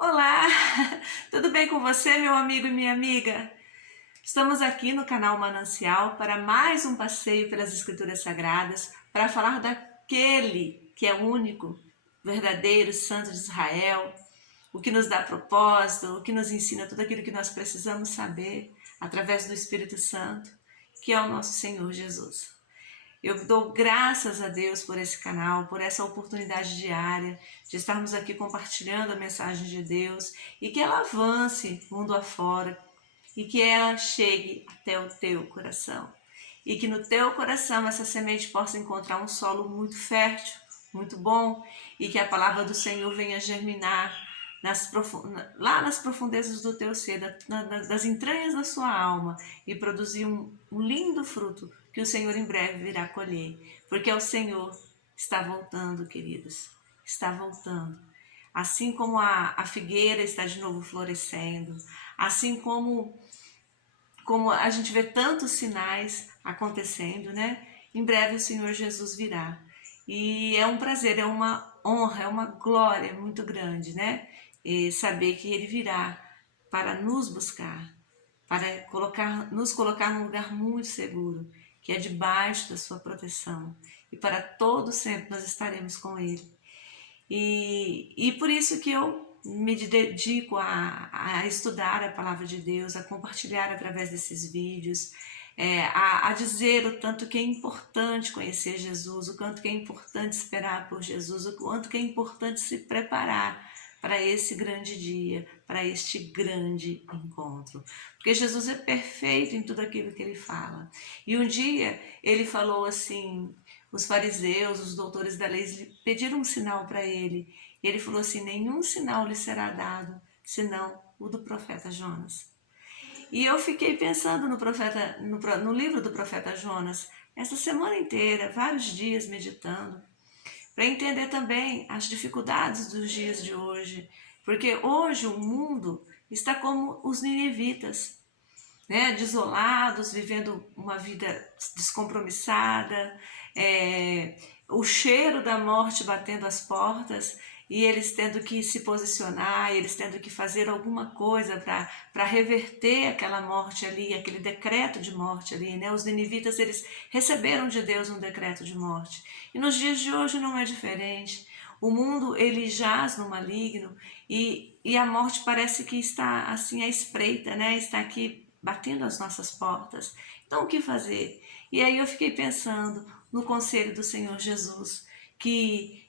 Olá, tudo bem com você, meu amigo e minha amiga? Estamos aqui no canal Manancial para mais um passeio pelas Escrituras Sagradas para falar daquele que é único, verdadeiro, Santo de Israel, o que nos dá propósito, o que nos ensina tudo aquilo que nós precisamos saber através do Espírito Santo, que é o nosso Senhor Jesus. Eu dou graças a Deus por esse canal, por essa oportunidade diária de estarmos aqui compartilhando a mensagem de Deus e que ela avance mundo afora e que ela chegue até o teu coração. E que no teu coração essa semente possa encontrar um solo muito fértil, muito bom, e que a palavra do Senhor venha germinar lá nas profundezas do teu ser, das entranhas da sua alma, e produzir um lindo fruto que o Senhor em breve virá colher. Porque o Senhor está voltando, queridos, está voltando. Assim como a figueira está de novo florescendo, assim como a gente vê tantos sinais acontecendo, né? Em breve o Senhor Jesus virá. E é um prazer, é uma honra, é uma glória muito grande, né? E saber que Ele virá para nos buscar, para nos colocar num lugar muito seguro, que é debaixo da sua proteção. E para todo sempre nós estaremos com Ele. E por isso que eu me dedico a estudar a palavra de Deus, a compartilhar através desses vídeos, a dizer o tanto que é importante conhecer Jesus, o quanto que é importante esperar por Jesus, o quanto que é importante se preparar para esse grande dia, para este grande encontro. Porque Jesus é perfeito em tudo aquilo que ele fala. E um dia ele falou assim: os fariseus, os doutores da lei, pediram um sinal para ele. E ele falou assim: nenhum sinal lhe será dado, senão o do profeta Jonas. E eu fiquei pensando no livro do profeta Jonas, essa semana inteira, vários dias meditando, para entender também as dificuldades dos dias de hoje. Porque hoje o mundo está como os ninivitas, né, desolados, vivendo uma vida descompromissada, o cheiro da morte batendo às portas e eles tendo que se posicionar, eles tendo que fazer alguma coisa para reverter aquela morte ali, aquele decreto de morte ali, né? Os ninivitas, eles receberam de Deus um decreto de morte. E nos dias de hoje não é diferente. O mundo, ele jaz no maligno e a morte parece que está assim à espreita, né? Está aqui batendo às nossas portas. Então, o que fazer? E aí eu fiquei pensando no conselho do Senhor Jesus, que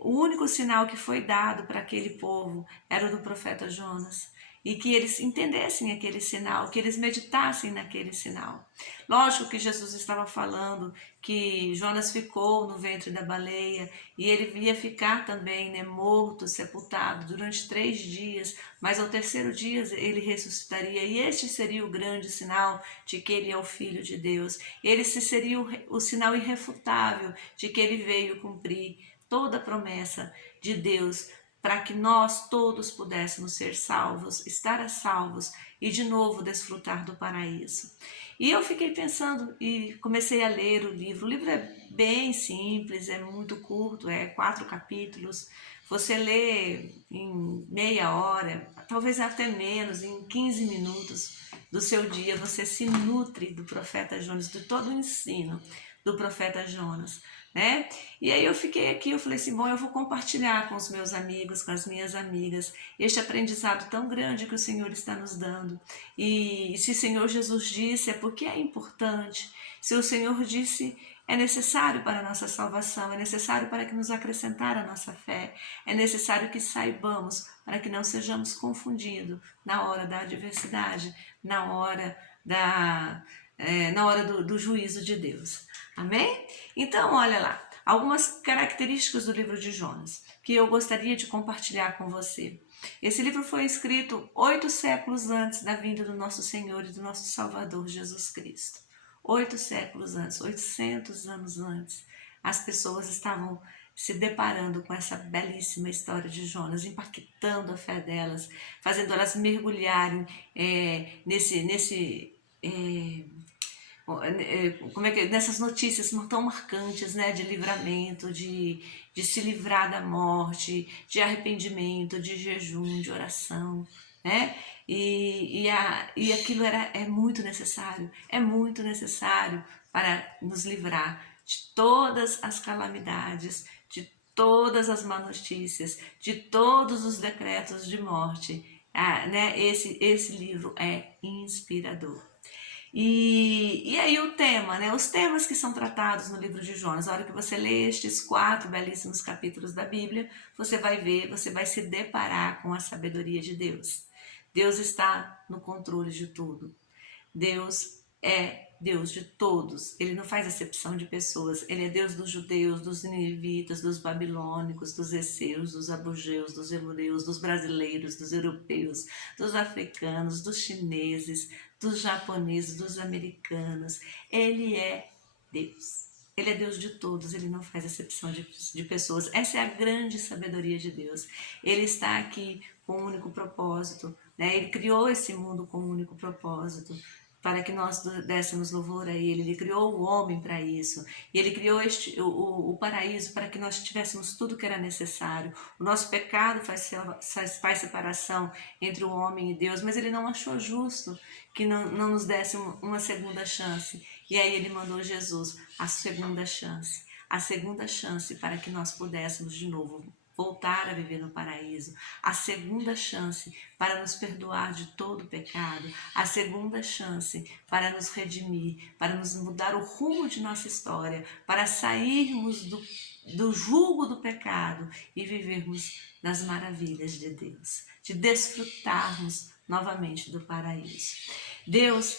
o único sinal que foi dado para aquele povo era o do profeta Jonas. E que eles entendessem aquele sinal, que eles meditassem naquele sinal. Lógico que Jesus estava falando que Jonas ficou no ventre da baleia e ele ia ficar também, né, morto, sepultado durante 3 dias, mas ao terceiro dia ele ressuscitaria, e este seria o grande sinal de que ele é o Filho de Deus. Esse seria o sinal irrefutável de que ele veio cumprir toda a promessa de Deus para que nós todos pudéssemos ser salvos, estar a salvos e de novo desfrutar do paraíso. E eu fiquei pensando e comecei a ler o livro. O livro é bem simples, é muito curto, é 4 capítulos. Você lê em meia hora, talvez até menos, em 15 minutos do seu dia, você se nutre do profeta Jonas, de todo o ensino do profeta Jonas, né? E aí eu fiquei aqui, eu falei assim, bom, eu vou compartilhar com os meus amigos, com as minhas amigas, este aprendizado tão grande que o Senhor está nos dando. E se o Senhor Jesus disse, é porque é importante. Se o Senhor disse, é necessário para a nossa salvação, é necessário para que nos acrescentar a nossa fé, é necessário que saibamos para que não sejamos confundidos na hora da adversidade, na hora do juízo de Deus. Amém? Então, olha lá, algumas características do livro de Jonas que eu gostaria de compartilhar com você. Esse livro foi escrito 8 séculos antes da vinda do nosso Senhor e do nosso Salvador Jesus Cristo. 8 séculos antes, 800 anos antes, as pessoas estavam se deparando com essa belíssima história de Jonas, impactando a fé delas, fazendo elas mergulharem nesse como é que nessas notícias tão marcantes, né, de livramento, de se livrar da morte, de arrependimento, de jejum, de oração, né? E aquilo é muito necessário para nos livrar de todas as calamidades, de todas as má notícias, de todos os decretos de morte. Né? Esse livro é inspirador. E aí o tema, né? Os temas que são tratados no livro de Jonas. A hora que você lê estes 4 belíssimos capítulos da Bíblia, você vai ver, você vai se deparar com a sabedoria de Deus. Deus está no controle de tudo. Deus é Deus de todos. Ele não faz acepção de pessoas. Ele é Deus dos judeus, dos ninivitas, dos babilônicos, dos esseus, dos abugeus, dos hemoreus, dos brasileiros, dos europeus, dos africanos, dos chineses, dos japoneses, dos americanos. Ele é Deus. Ele é Deus de todos, ele não faz acepção de pessoas. Essa é a grande sabedoria de Deus. Ele está aqui com um único propósito, né? Ele criou esse mundo com um único propósito, para que nós dessemos louvor a Ele. Ele criou o homem para isso. E Ele criou o paraíso para que nós tivéssemos tudo que era necessário. O nosso pecado faz separação entre o homem e Deus, mas Ele não achou justo que não nos desse uma segunda chance. E aí Ele mandou Jesus, a segunda chance. A segunda chance para que nós pudéssemos de novo voltar a viver no paraíso, a segunda chance para nos perdoar de todo o pecado, a segunda chance para nos redimir, para nos mudar o rumo de nossa história, para sairmos do jugo do pecado e vivermos nas maravilhas de Deus, de desfrutarmos novamente do paraíso. Deus,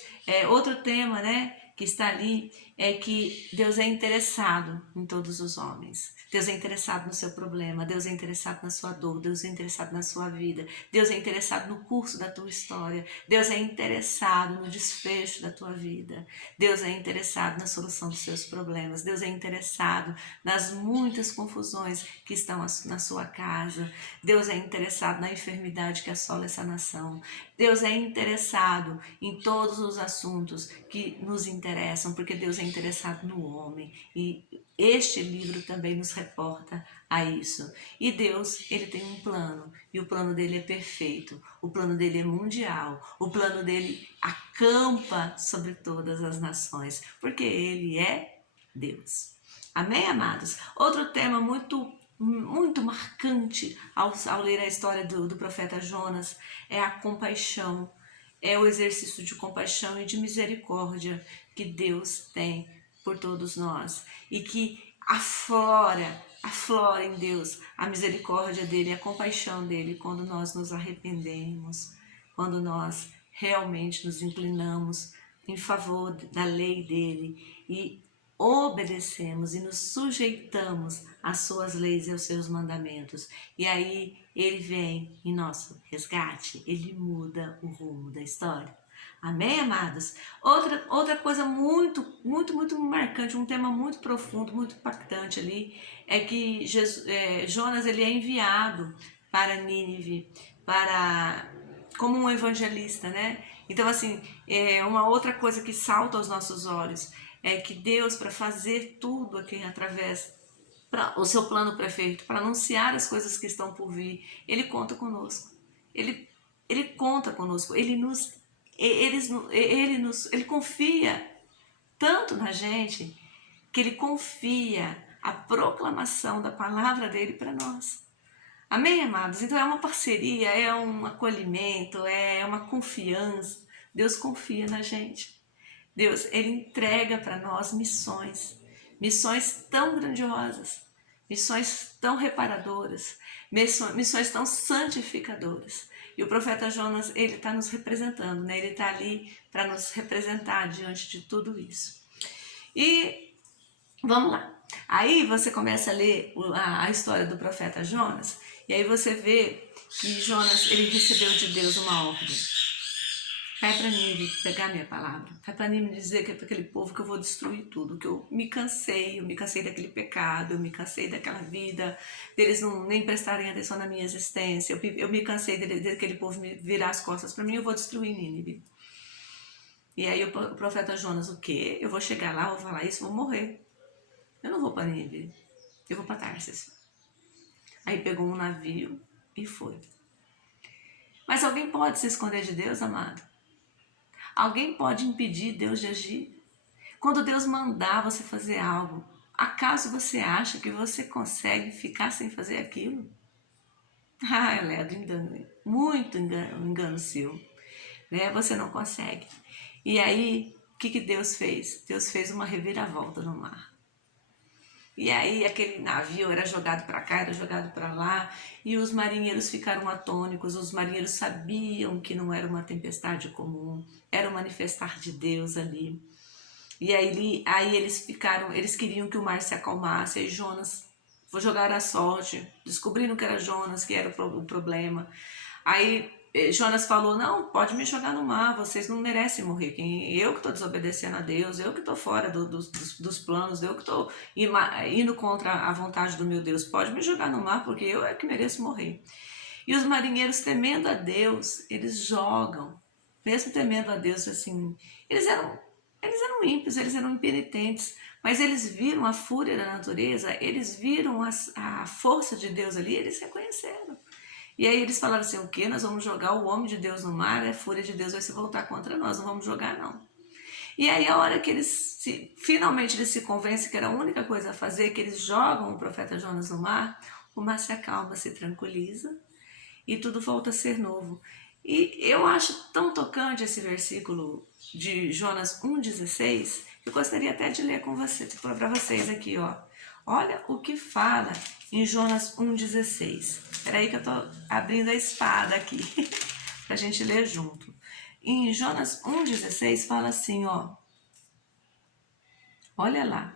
outro tema, né, que está ali, é que Deus é interessado em todos os homens. Deus é interessado no seu problema, Deus é interessado na sua dor, Deus é interessado na sua vida, Deus é interessado no curso da tua história, Deus é interessado no desfecho da tua vida, Deus é interessado na solução dos seus problemas, Deus é interessado nas muitas confusões que estão na sua casa, Deus é interessado na enfermidade que assola essa nação, Deus é interessado em todos os assuntos que nos interessam, porque Deus é interessado no homem. E este livro também nos reporta a isso. E Deus, ele tem um plano, e o plano dele é perfeito, o plano dele é mundial, o plano dele acampa sobre todas as nações, porque ele é Deus. Amém, amados? Outro tema muito marcante ao ler a história do profeta Jonas é a compaixão, é o exercício de compaixão e de misericórdia que Deus tem por todos nós e que aflora em Deus a misericórdia dele, a compaixão dele quando nós nos arrependemos, quando nós realmente nos inclinamos em favor da lei dele e obedecemos e nos sujeitamos às suas leis e aos seus mandamentos. E aí ele vem em nosso resgate, ele muda o rumo da história. Amém, amados? Outra coisa muito marcante, um tema muito profundo, muito impactante ali, é que Jonas ele é enviado para Nínive, como um evangelista, né? Então, assim, uma outra coisa que salta aos nossos olhos é que Deus, para fazer tudo aqui através o seu plano perfeito, para anunciar as coisas que estão por vir, Ele conta conosco. Ele conta conosco. Ele confia tanto na gente que Ele confia a proclamação da palavra dele para nós. Amém, amados? Então é uma parceria, é um acolhimento, é uma confiança. Deus confia na gente. Deus, ele entrega para nós missões tão grandiosas, missões tão reparadoras, missões tão santificadoras. E o profeta Jonas, ele está nos representando, né? Ele está ali para nos representar diante de tudo isso. E vamos lá. Aí você começa a ler a história do profeta Jonas, e aí você vê que Jonas, ele recebeu de Deus uma ordem. Vai para Nínive pegar minha palavra. Vai para Nínive dizer que é para aquele povo que eu vou destruir tudo, que eu me cansei daquele pecado, eu me cansei daquela vida, deles nem prestarem atenção na minha existência, eu me cansei daquele povo virar as costas para mim, eu vou destruir Nínive. E aí o profeta Jonas, o quê? Eu vou chegar lá, vou falar isso, vou morrer. Eu não vou para Nínive, eu vou para Tarsis. Aí pegou um navio e foi. Mas alguém pode se esconder de Deus, amado? Alguém pode impedir Deus de agir? Quando Deus mandar você fazer algo, acaso você acha que você consegue ficar sem fazer aquilo? Ah, ela é do engano, muito engano seu, né? Você não consegue. E aí, o que Deus fez? Deus fez uma reviravolta no mar. E aí aquele navio era jogado para cá, era jogado para lá, e os marinheiros ficaram atônicos, os marinheiros sabiam que não era uma tempestade comum, era o manifestar de Deus ali. E aí eles queriam que o mar se acalmasse, aí Jonas, vou jogar a sorte, descobriram que era Jonas, que era o problema. Aí Jonas falou, não, pode me jogar no mar, vocês não merecem morrer, eu que estou desobedecendo a Deus, eu que estou fora dos planos, eu que estou indo contra a vontade do meu Deus, pode me jogar no mar, porque eu é que mereço morrer. E os marinheiros, temendo a Deus, eles jogam, mesmo temendo a Deus, assim, eles eram ímpios, eles eram impenitentes, mas eles viram a fúria da natureza, eles viram a força de Deus ali, eles reconheceram. E aí eles falaram assim, o quê? Nós vamos jogar o homem de Deus no mar, a fúria de Deus vai se voltar contra nós, não vamos jogar não. E aí a hora que finalmente eles se convencem que era a única coisa a fazer, que eles jogam o profeta Jonas no mar, o mar se acalma, se tranquiliza e tudo volta a ser novo. E eu acho tão tocante esse versículo de Jonas 1,16, que eu gostaria até de ler com vocês, para vocês aqui, ó. Olha o que fala em Jonas 1,16. Espera aí que eu estou abrindo a espada aqui, para a gente ler junto. Em Jonas 1,16 fala assim, ó. Olha lá.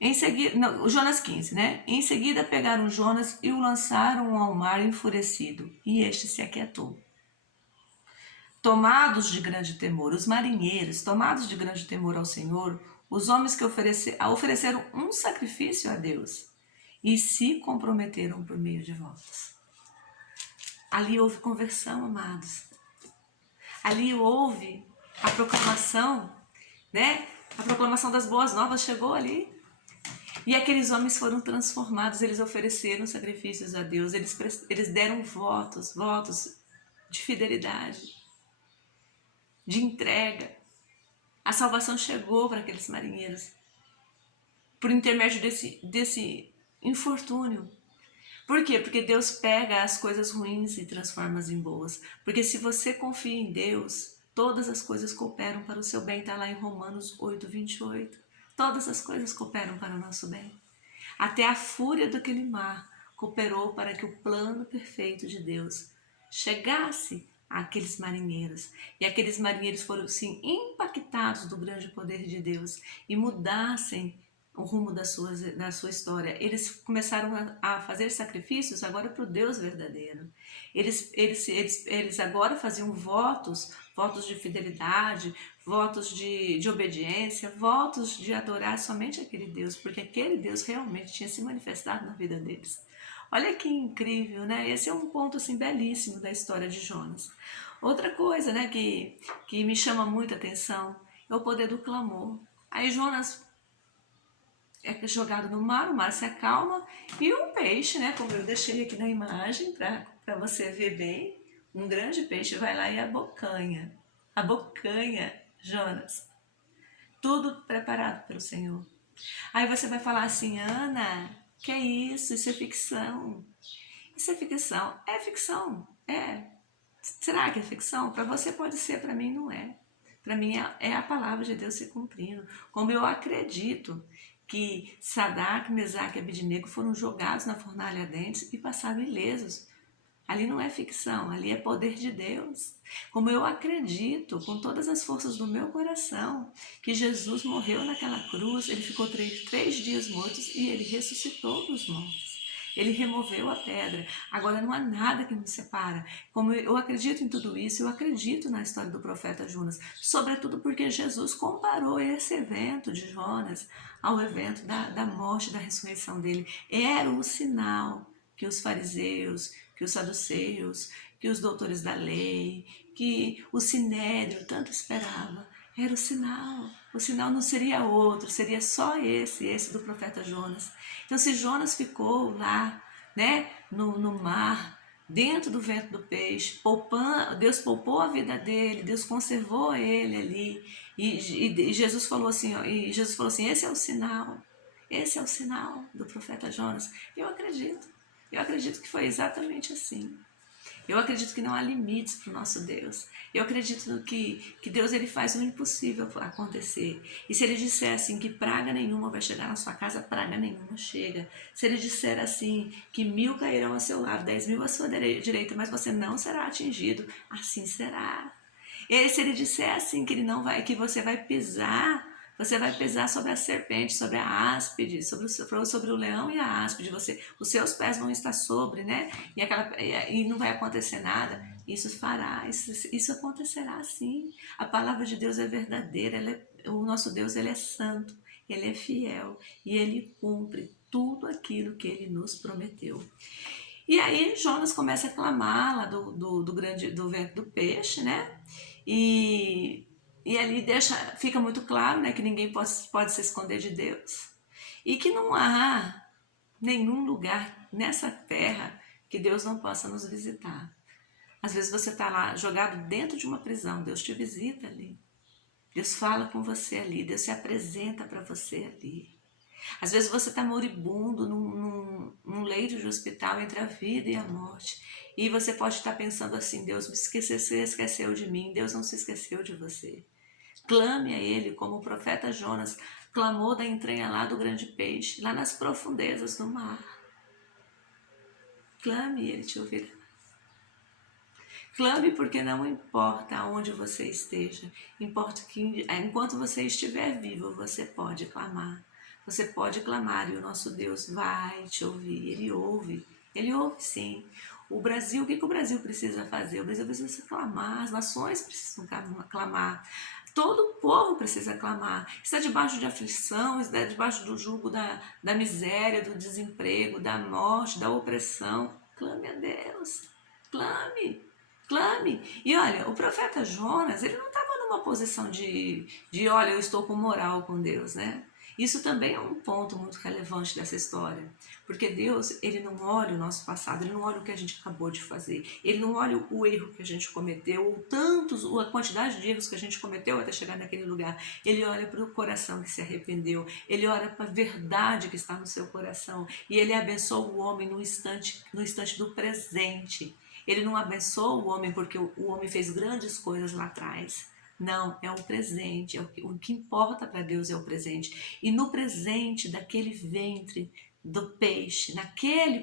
Em seguida, não, Jonas 15, né? Em seguida pegaram Jonas e o lançaram ao mar enfurecido, e este se aquietou. Tomados de grande temor, os marinheiros, tomados de grande temor ao Senhor, os homens que ofereceram um sacrifício a Deus e se comprometeram por meio de votos. Ali houve conversão, amados. Ali houve a proclamação, né? A proclamação das boas novas chegou ali. E aqueles homens foram transformados, eles ofereceram sacrifícios a Deus, eles deram votos de fidelidade, de entrega. A salvação chegou para aqueles marinheiros por intermédio desse infortúnio. Por quê? Porque Deus pega as coisas ruins e transforma-as em boas. Porque se você confia em Deus, todas as coisas cooperam para o seu bem. Está lá em Romanos 8:28. Todas as coisas cooperam para o nosso bem. Até a fúria daquele mar cooperou para que o plano perfeito de Deus chegasse àqueles marinheiros. E aqueles marinheiros foram, sim, impactados do grande poder de Deus e mudassem o rumo da sua história. Eles começaram a fazer sacrifícios agora para o Deus verdadeiro. Eles agora faziam votos de fidelidade, votos de obediência, votos de adorar somente aquele Deus, porque aquele Deus realmente tinha se manifestado na vida deles. Olha que incrível, né? Esse é um ponto assim belíssimo da história de Jonas. Outra coisa, né, que me chama muita atenção é o poder do clamor. Aí Jonas é jogado no mar, o mar se acalma e um peixe, né, como eu deixei aqui na imagem para você ver bem, um grande peixe vai lá e abocanha Jonas. Tudo preparado pelo Senhor. Aí você vai falar assim, Ana, que é isso? Isso é ficção. Isso é ficção? É ficção, é. Será que é ficção? Para você pode ser, para mim não é. Para mim é a palavra de Deus se cumprindo. Como eu acredito que Sadraque, Mesaque e Abednego foram jogados na fornalha ardente e passaram ilesos. Ali não é ficção, ali é poder de Deus. Como eu acredito com todas as forças do meu coração que Jesus morreu naquela cruz, ele ficou três dias mortos e ele ressuscitou dos mortos. Ele removeu a pedra. Agora não há nada que nos separa. Como eu acredito em tudo isso, eu acredito na história do profeta Jonas. Sobretudo porque Jesus comparou esse evento de Jonas ao evento da morte, da ressurreição dele. Era o sinal que os fariseus, que os saduceus, que os doutores da lei, que o sinédrio tanto esperava. Era o sinal. O sinal não seria outro, seria só esse do profeta Jonas. Então, se Jonas ficou lá, né, no mar, dentro do ventre do peixe, Deus poupou a vida dele, Deus conservou ele ali. E Jesus falou assim, esse é o sinal do profeta Jonas. Eu acredito que foi exatamente assim. Eu acredito que não há limites para o nosso Deus. Eu acredito que Deus ele faz o impossível acontecer. E se ele disser assim que praga nenhuma vai chegar na sua casa, praga nenhuma chega. Se ele disser assim que 1000 cairão ao seu lado, 10.000 à sua direita, mas você não será atingido, assim será. E se ele disser assim que ele não vai, que você vai pisar sobre a serpente, sobre a áspide, sobre o leão e a áspide. Os seus pés vão estar sobre, né? E não vai acontecer nada. Isso fará, isso acontecerá sim. A palavra de Deus é verdadeira. O nosso Deus ele é santo, ele é fiel e ele cumpre tudo aquilo que ele nos prometeu. E aí Jonas começa a clamar lá do ventre do peixe, né? E ali fica muito claro, né, que ninguém pode se esconder de Deus. E que não há nenhum lugar nessa terra que Deus não possa nos visitar. Às vezes você está lá jogado dentro de uma prisão, Deus te visita ali. Deus fala com você ali, Deus se apresenta para você ali. Às vezes você está moribundo num leito de hospital entre a vida e a morte. E você pode estar pensando assim, Deus se esqueceu de mim, Deus não se esqueceu de você. Clame a Ele como o profeta Jonas clamou da entranha lá do grande peixe, lá nas profundezas do mar. Clame e Ele te ouvirá. Clame porque não importa aonde você esteja, importa que enquanto você estiver vivo, você pode clamar. Você pode clamar e o nosso Deus vai te ouvir. Ele ouve sim. O Brasil, o que o Brasil precisa fazer? O Brasil precisa clamar, as nações precisam clamar. Todo o povo precisa clamar. Está debaixo de aflição, está debaixo do jugo da miséria, do desemprego, da morte, da opressão. Clame a Deus. Clame. E olha, o profeta Jonas, ele não estava numa posição de olha, eu estou com moral com Deus, né? Isso também é um ponto muito relevante dessa história, porque Deus, ele não olha o nosso passado, ele não olha o que a gente acabou de fazer, ele não olha o erro que a gente cometeu, ou a quantidade de erros que a gente cometeu até chegar naquele lugar. Ele olha para o coração que se arrependeu, ele olha para a verdade que está no seu coração e ele abençoa o homem no instante do presente. Ele não abençoa o homem porque o homem fez grandes coisas lá atrás. Não, é o presente. O que importa para Deus é o presente. E no presente daquele ventre do peixe, naquele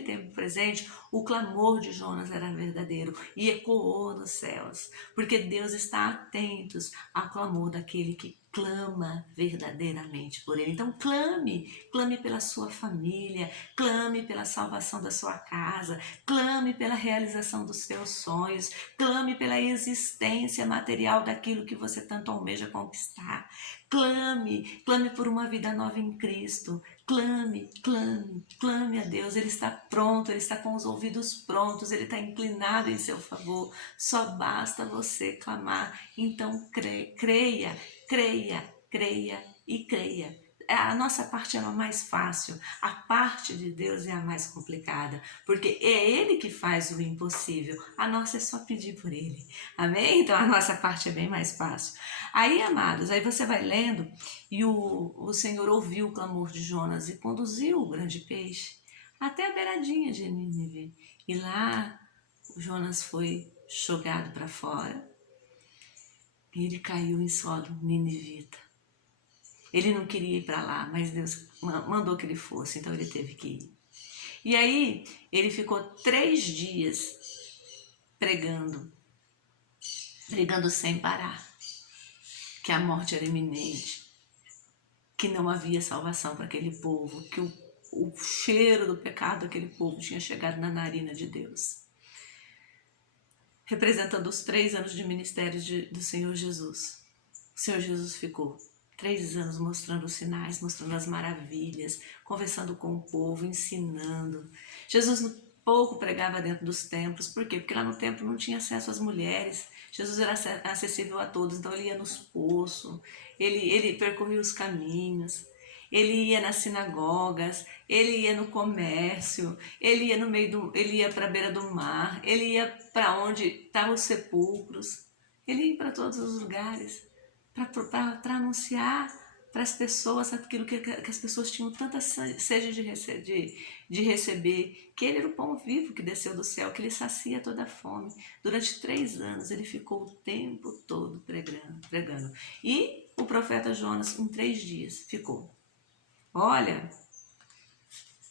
tempo presente, o clamor de Jonas era verdadeiro e ecoou nos céus, porque Deus está atento ao clamor daquele que clama verdadeiramente por ele. Então clame pela sua família, clame pela salvação da sua casa, clame pela realização dos seus sonhos, clame pela existência material daquilo que você tanto almeja conquistar. Clame por uma vida nova em Cristo. Clame a Deus. Ele está pronto, Ele está com os ouvidos prontos, Ele está inclinado em seu favor. Só basta você clamar. Então creia e creia. A nossa parte é a mais fácil, a parte de Deus é a mais complicada, porque é Ele que faz o impossível, a nossa é só pedir por Ele, amém? Então a nossa parte é bem mais fácil. Aí, amados, aí você vai lendo e o Senhor ouviu o clamor de Jonas e conduziu o grande peixe até a beiradinha de Nínive, e lá o Jonas foi jogado para fora e ele caiu em solo ninivita. Ele não queria ir para lá, mas Deus mandou que ele fosse, então ele teve que ir. E aí ele ficou 3 dias pregando sem parar, que a morte era iminente, que não havia salvação para aquele povo, que o cheiro do pecado daquele povo tinha chegado na narina de Deus. Representando os 3 anos de ministério do Senhor Jesus. O Senhor Jesus ficou 3 anos mostrando os sinais, mostrando as maravilhas, conversando com o povo, ensinando. Jesus pouco pregava dentro dos templos. Por quê? Porque lá no templo não tinha acesso às mulheres. Jesus era acessível a todos, então ele ia nos poços, ele percorria os caminhos, ele ia nas sinagogas, ele ia no comércio, ele ia no meio do, ele ia para a beira do mar, ele ia para onde estavam os sepulcros, ele ia para todos os lugares para anunciar para as pessoas aquilo que as pessoas tinham tanta sede de receber, que ele era o pão vivo que desceu do céu, que ele sacia toda a fome. Durante 3 anos ele ficou o tempo todo pregando. E o profeta Jonas, em 3 dias, ficou. Olha,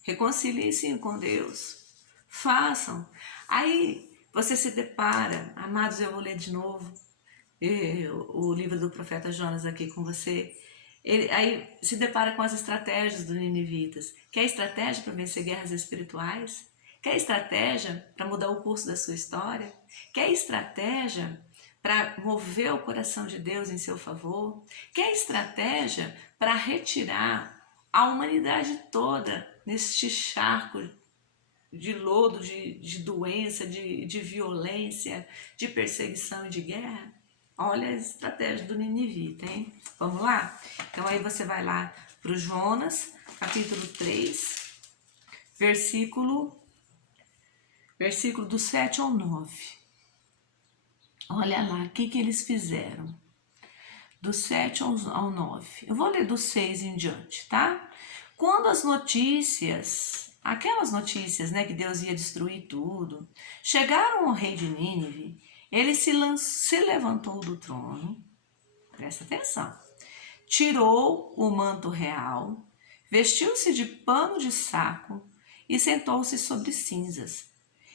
reconciliem-se com Deus, façam. Aí você se depara, amados, eu vou ler de novo o livro do profeta Jonas aqui com você. Ele aí se depara com as estratégias dos ninivitas. Quer estratégia para vencer guerras espirituais? Quer estratégia para mudar o curso da sua história? Quer estratégia para mover o coração de Deus em seu favor? Quer estratégia para retirar a humanidade toda neste charco de lodo, de doença, de violência, de perseguição e de guerra? Olha a estratégia do ninivita, hein? Vamos lá? Então aí você vai lá para o Jonas, capítulo 3, versículo do 7 ao 9. Olha lá, o que eles fizeram. Do 7 ao 9. Eu vou ler do 6 em diante, tá? Quando as notícias, aquelas notícias, né, que Deus ia destruir tudo, chegaram ao rei de Nínive, ele se levantou do trono, presta atenção, tirou o manto real, vestiu-se de pano de saco e sentou-se sobre cinzas.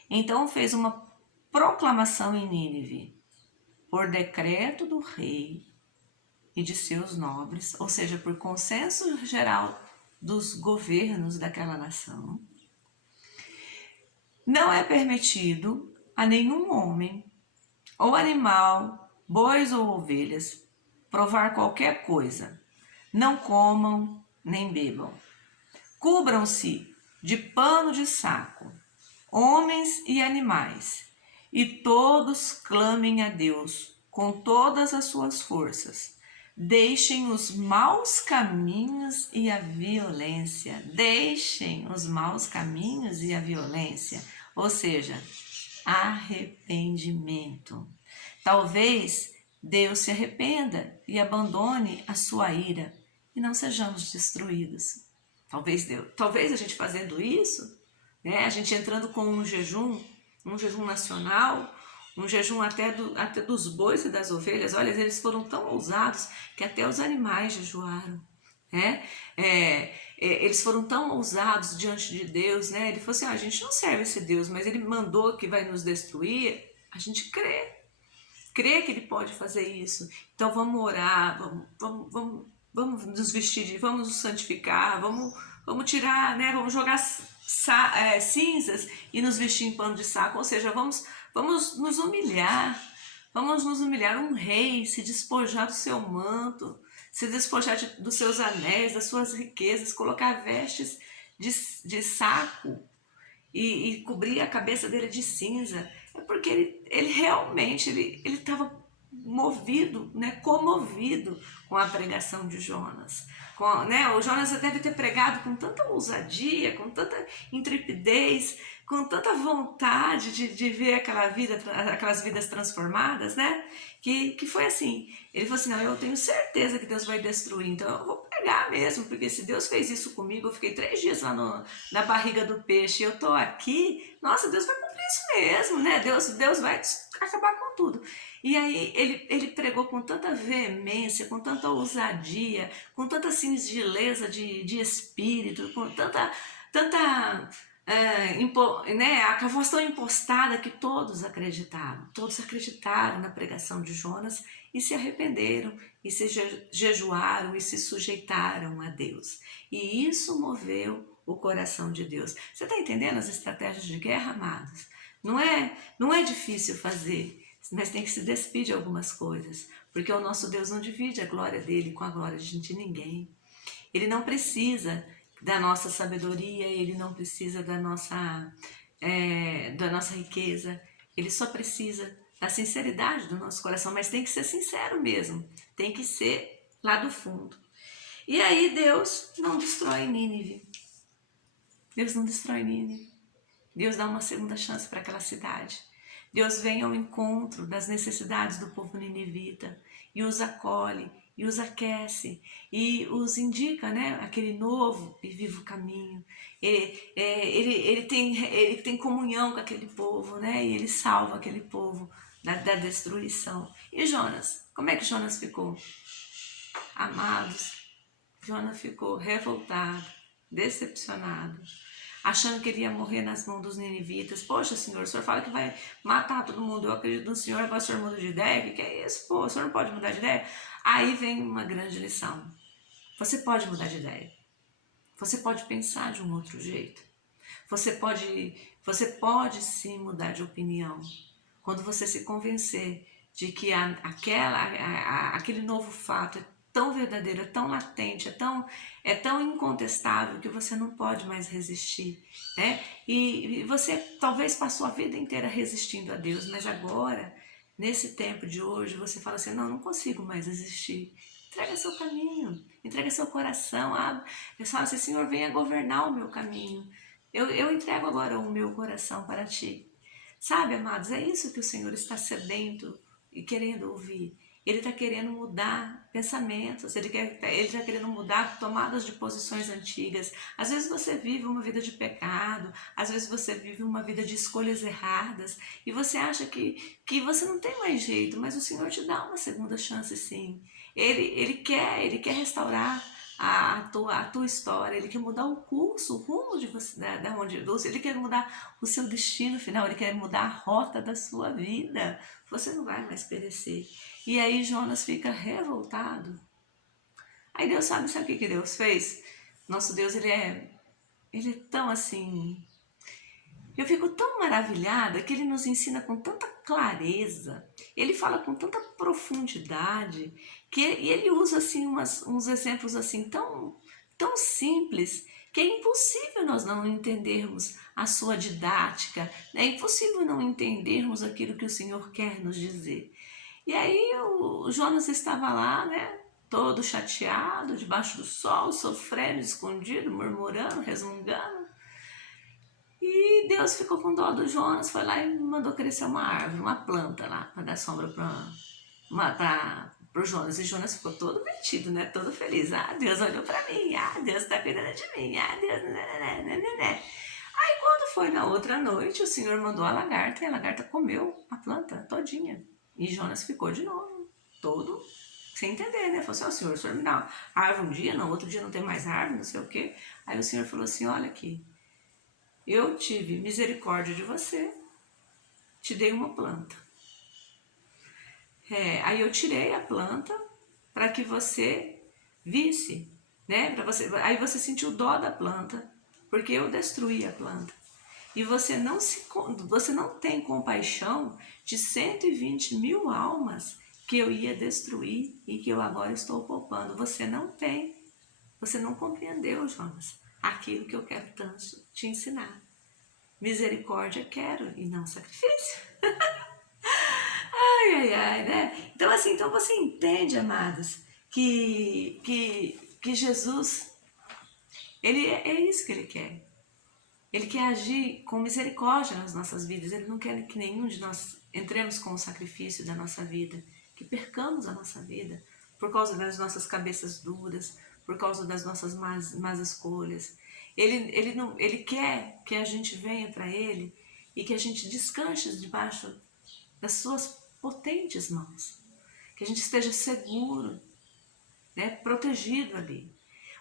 Então fez uma proclamação em Nínive, por decreto do rei e de seus nobres, ou seja, por consenso geral dos governos daquela nação. Não é permitido a nenhum homem ou animal, bois ou ovelhas, provar qualquer coisa. Não comam nem bebam. Cubram-se de pano de saco, homens e animais, e todos clamem a Deus com todas as suas forças. Deixem os maus caminhos e a violência. Deixem os maus caminhos e a violência. Ou seja, arrependimento. Talvez Deus se arrependa e abandone a sua ira e não sejamos destruídos. Talvez a gente fazendo isso, né, a gente entrando com um jejum nacional, um jejum até dos bois e das ovelhas. Olha, eles foram tão ousados que até os animais jejuaram, né? Eles foram tão ousados diante de Deus, né? Ele falou assim, a gente não serve esse Deus, mas ele mandou que vai nos destruir. A gente crê que ele pode fazer isso. Então vamos orar, vamos nos vestir, vamos nos santificar, vamos tirar, né? Vamos jogar cinzas e nos vestir em pano de saco. Ou seja, vamos nos humilhar. Vamos nos humilhar. Um rei se despojar do seu manto, se despojar dos seus anéis, das suas riquezas, colocar vestes de saco e cobrir a cabeça dele de cinza. É porque ele realmente estava movido, né, comovido com a pregação de Jonas. Né, o Jonas deve ter pregado com tanta ousadia, com tanta intrepidez, com tanta vontade de ver aquelas vidas transformadas, né? Que foi assim. Ele falou assim, não, eu tenho certeza que Deus vai destruir, então eu vou pregar mesmo, porque se Deus fez isso comigo, eu fiquei 3 dias lá na barriga do peixe, e eu tô aqui, nossa, Deus vai cumprir isso mesmo, né? Deus vai acabar com tudo. E aí ele pregou com tanta veemência, com tanta ousadia, com tanta singeleza de espírito, com tanta né, a voz tão impostada que todos acreditaram na pregação de Jonas e se arrependeram, e se jejuaram e se sujeitaram a Deus. E isso moveu o coração de Deus. Você está entendendo as estratégias de guerra, amados? Não é difícil fazer, mas tem que se despedir de algumas coisas, porque o nosso Deus não divide a glória dele com a glória de ninguém. Ele não precisa da nossa sabedoria, ele não precisa da nossa da nossa riqueza. Ele só precisa da sinceridade do nosso coração, mas tem que ser sincero mesmo, tem que ser lá do fundo. E aí Deus não destrói Nínive. Deus não destrói Nínive. Deus dá uma segunda chance para aquela cidade. Deus vem ao encontro das necessidades do povo ninivita e os acolhe, e os aquece, e os indica, né, aquele novo e vivo caminho. Ele tem comunhão com aquele povo, né, e ele salva aquele povo da destruição. E Jonas? Como é que Jonas ficou? Amados, Jonas ficou revoltado, decepcionado, achando que ele ia morrer nas mãos dos ninivitas. Poxa, Senhor, o Senhor fala que vai matar todo mundo, eu acredito no Senhor, agora o Senhor muda de ideia, que é isso? Pô, o Senhor não pode mudar de ideia? Aí vem uma grande lição. Você pode mudar de ideia. Você pode pensar de um outro jeito. Você pode sim mudar de opinião. Quando você se convencer de que aquele novo fato é tão verdadeiro, é tão latente, é tão incontestável que você não pode mais resistir, né? E você talvez passou a vida inteira resistindo a Deus, mas agora, nesse tempo de hoje, você fala assim, não consigo mais resistir. Entrega seu caminho, entrega seu coração, eu falo assim, Senhor, venha governar o meu caminho. Eu entrego agora o meu coração para ti. Sabe, amados, é isso que o Senhor está sedento e querendo ouvir. Ele está querendo mudar pensamentos, ele está querendo mudar tomadas de posições antigas. Às vezes você vive uma vida de pecado, às vezes você vive uma vida de escolhas erradas e você acha que você não tem mais jeito, mas o Senhor te dá uma segunda chance sim. Ele quer restaurar a tua história, ele quer mudar o curso, o rumo de você, da onde ele quer mudar o seu destino final, ele quer mudar a rota da sua vida. Você não vai mais perecer. E aí Jonas fica revoltado. Aí Deus sabe o que Deus fez? Nosso Deus, ele é tão assim. Eu fico tão maravilhada que ele nos ensina com tanta clareza, ele fala com tanta profundidade, e ele usa assim uns exemplos assim tão simples, que é impossível nós não entendermos a sua didática, é impossível não entendermos aquilo que o Senhor quer nos dizer. E aí o Jonas estava lá, né, todo chateado, debaixo do sol, sofrendo, escondido, murmurando, resmungando. E Deus ficou com dó do Jonas, foi lá e mandou crescer uma árvore, uma planta lá, para dar sombra para o Jonas. E Jonas ficou todo metido, né? Todo feliz. Deus olhou para mim, Deus está cuidando de mim, Deus... Né. Aí quando foi na outra noite, o Senhor mandou a lagarta e a lagarta comeu a planta todinha. E Jonas ficou de novo, todo sem entender, né? Falou assim, Senhor, o Senhor me dá árvore um dia, no outro dia não tem mais árvore, não sei o quê. Aí o Senhor falou assim, olha aqui, eu tive misericórdia de você, te dei uma planta. Aí eu tirei a planta para que você visse, né? Aí você sentiu dó da planta, porque eu destruí a planta. E você não tem compaixão de 120.000 almas que eu ia destruir e que eu agora estou poupando. Você não tem. Você não compreendeu, Jonas, aquilo que eu quero tanto te ensinar. Misericórdia quero e não sacrifício. Ai, né? Então assim, então você entende, amados, que Jesus, ele é isso que ele quer. Ele quer agir com misericórdia nas nossas vidas. Ele não quer que nenhum de nós entremos com o sacrifício da nossa vida, que percamos a nossa vida por causa das nossas cabeças duras, por causa das nossas más escolhas. Ele quer que a gente venha para Ele e que a gente descanse debaixo das suas potentes mãos. Que a gente esteja seguro, né, protegido ali.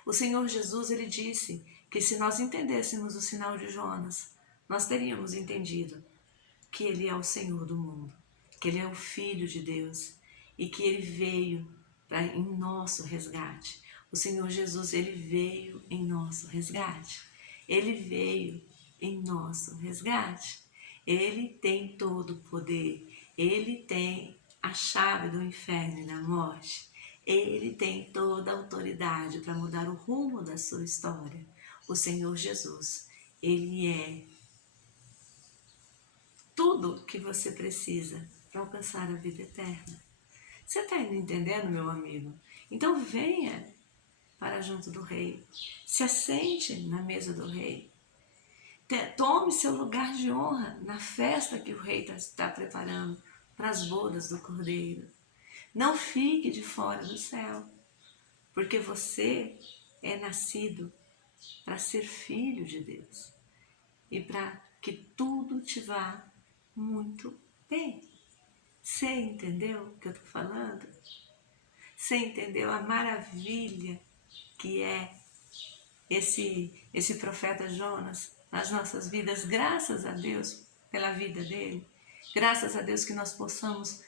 O Senhor Jesus, ele disse que se nós entendêssemos o sinal de Jonas, nós teríamos entendido que ele é o Senhor do mundo, que ele é o Filho de Deus e que ele veio em nosso resgate. O Senhor Jesus, ele veio em nosso resgate. Ele veio em nosso resgate. Ele tem todo o poder. Ele tem a chave do inferno e da morte. Ele tem toda a autoridade para mudar o rumo da sua história. O Senhor Jesus, ele é tudo que você precisa para alcançar a vida eterna. Você está entendendo, meu amigo? Então venha para junto do Rei. Se assente na mesa do Rei. Tome seu lugar de honra na festa que o Rei está preparando para as bodas do Cordeiro. Não fique de fora do céu, porque você é nascido para ser filho de Deus e para que tudo te vá muito bem. Você entendeu o que eu estou falando? Você entendeu a maravilha que é esse profeta Jonas nas nossas vidas? Graças a Deus pela vida dele. Graças a Deus que nós possamos,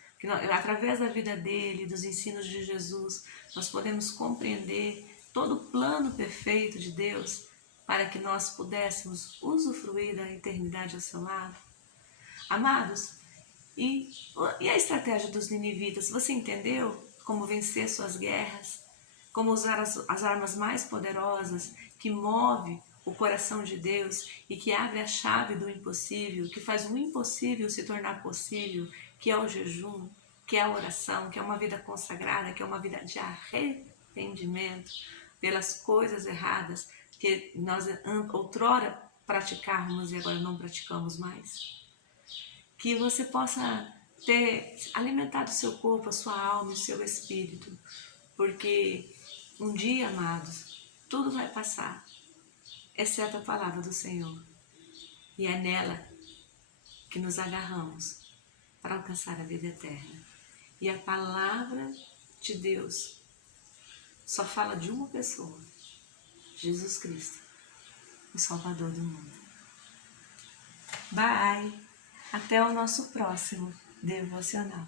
através da vida dele, dos ensinos de Jesus, nós podemos compreender todo o plano perfeito de Deus para que nós pudéssemos usufruir da eternidade ao seu lado. Amados, e a estratégia dos ninivitas? Você entendeu como vencer suas guerras? Como usar as armas mais poderosas que move o coração de Deus e que abre a chave do impossível, que faz o impossível se tornar possível, que é o jejum, que é a oração, que é uma vida consagrada, que é uma vida de arrependimento pelas coisas erradas que nós outrora praticávamos e agora não praticamos mais. Que você possa ter alimentado o seu corpo, a sua alma e o seu espírito, porque um dia, amados, tudo vai passar, exceto a palavra do Senhor. E é nela que nos agarramos para alcançar a vida eterna. E a palavra de Deus só fala de uma pessoa, Jesus Cristo, o Salvador do mundo. Bye! Até o nosso próximo devocional.